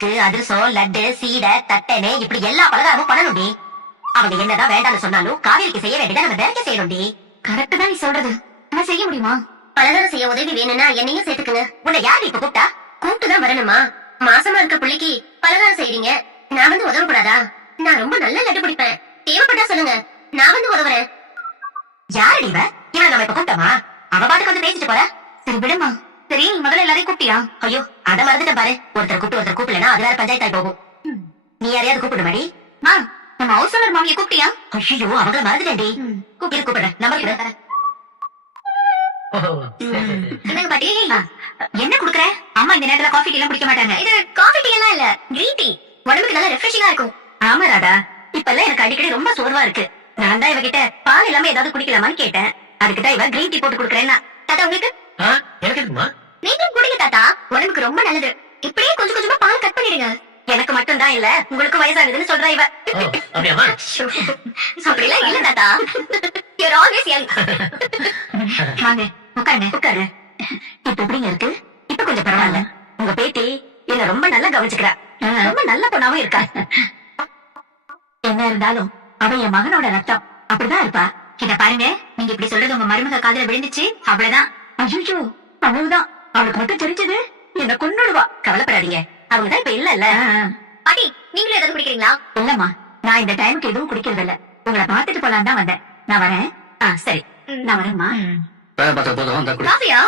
அதிரசம், லட்டு, சீடை, தட்டனே இப்படி எல்லா பலகாரமும் பண்ணணும்டி. அவங்க என்னதான் வேண்டாம்னு சொன்னாலும் காவேரிக்கு செய்ய வேண்டியதை நம்ம வேலைக்கு செய்யணும்டி. கரெக்ட் தான் நீ சொல்றது. ஆனா செய்ய முடியுமா? பலகாரம் செய்ய உதவி வேணும்னா என்னையும் சேர்த்துக்குங்க. உன்னை யாரு இப்ப கூப்பிட்டா? கூப்பிட்டுதான் வரணுமா? மாசமா இருக்க பிள்ளைக்கு பலகாரம் செய்றீங்க, நான் வந்து உதவக்கூடாதா? நான் ரொம்ப நல்ல லட்டு பிடிப்பேன், தேவைப்பட்டா சொல்லுங்க, நான் வந்து உதவுறேன். யாரடி இவ? இவன் நம்ம இப்ப கூப்பிட்டோமா? அவ பாட்டுக்கு வந்து பேசிட்டு போற. சரி விடுமா. சரி நீ முதல்ல எல்லாரையும் கூப்பிட்டியா? ஐயோ அத மறந்துட்டேன் பாரு. ஒருத்தர் கூப்பிட்டு ஒருத்தர் கூப்பிடலன்னா அது வேற பஞ்சாயத்தாய் போகும். நீ யாரையாவது கூப்பிடு மாடி. நம்ம ஹவுஸ் ஓனர் மாமியை கூப்பிட்டியா? ஐயோ அவங்கள மறந்துட்டேன்டி. கூப்பிடுறேன். நம்பர் கொடு. என்னங்க பாட்டி? என்ன குடுக்குற? அம்மா இந்த நேரத்துல காஃபி டீ எல்லாம் குடிக்க மாட்டாங்க. இது காஃபி டீ எல்லாம் இல்ல, கிரீன் டீ. உடம்புக்கு நல்லா ரெஃப்ரெஷிங்கா இருக்கும். ஆமா ராதா, இப்பெல்லாம் எனக்கு அடிக்கடி ரொம்ப சோர்வா இருக்கு. நான் தான் இவகிட்ட பால் இல்லாம ஏதாவது குடிக்கலாமான்னு கேட்டேன். அதுக்குதான் இவ கிரீன் டீ போட்டு குடுக்கறேன்னா. தாத்தா உங்களுக்கு? எனக்கு இருக்குமா? நீங்களும் குடிங்க தாத்தா, உடம்புக்கு ரொம்ப நல்லது. இப்படியே கொஞ்சம் கொஞ்சமா பால் கட் பண்ணிடுங்க. எனக்கு மட்டும் தான் இல்ல, உங்களுக்கு வயசாகுதுன்னு சொல்றா இவ. அப்படியாமா? அப்படிலாம் இல்ல தாத்தா. You're always young. வாங்க உட்காருங்க உட்காரு. இப்ப எப்படிங்க இருக்கு? இப்ப கொஞ்சம் பரவாயில்ல. உங்க பேத்தி என்ன ரொம்ப நல்லா கவனிச்சுக்கிறா. ரொம்ப நல்ல பொண்ணாவும் இருக்கா. என்ன இருந்தாலும் அவ என் மகனோட ரத்தம். அப்படிதான் இருப்பா. இத பாருங்க, நீங்க இப்படி சொல்றது உங்க மருமக காதுல விழுந்துச்சு, அவ்வளவுதான். ஐயோ அவ்வளவுதான். அவளுக்கு மட்டும் தெரிஞ்சது என்ன கொன்னுடுவா. கவலைப்படாதீங்க, அவங்கதான் இப்ப இல்ல. பாட்டி நீங்களும் ஏதாவது குடிக்கிறீங்களா? இல்லம்மா, நான் இந்த டைமுக்கு எதுவும் குடிக்கிறது இல்ல. உங்களை பாத்துட்டு போலாம் தான் வந்தேன். நான் வரேன். சரி நான் வரேன்மா. காஃபியா?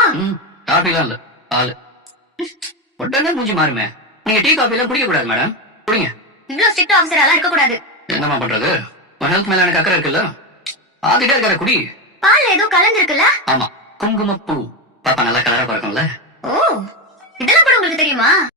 காஃபிலாம் இல்ல, பால். உடனே மூஞ்சி மாறுமே. நீங்க டீ காஃபி எல்லாம் குடிக்க கூடாது மேடம். குடிங்க. இவ்வளவு ஸ்ட்ரிக்ட் ஆஃபீஸர் எல்லாம் இருக்க கூடாது. என்னமா பண்றது? ஹெல்த் மேல எனக்கு அக்கறை இருக்குல்ல. ஆதிட்டே இருக்கிற குடி. பால் ஏதோ கலந்து இருக்குல்ல? ஆமா, குங்குமப்பூ. பாப்பா நல்லா கலரா பறக்கும்ல. ஓ இதெல்லாம் கூட உங்களுக்கு தெரியுமா?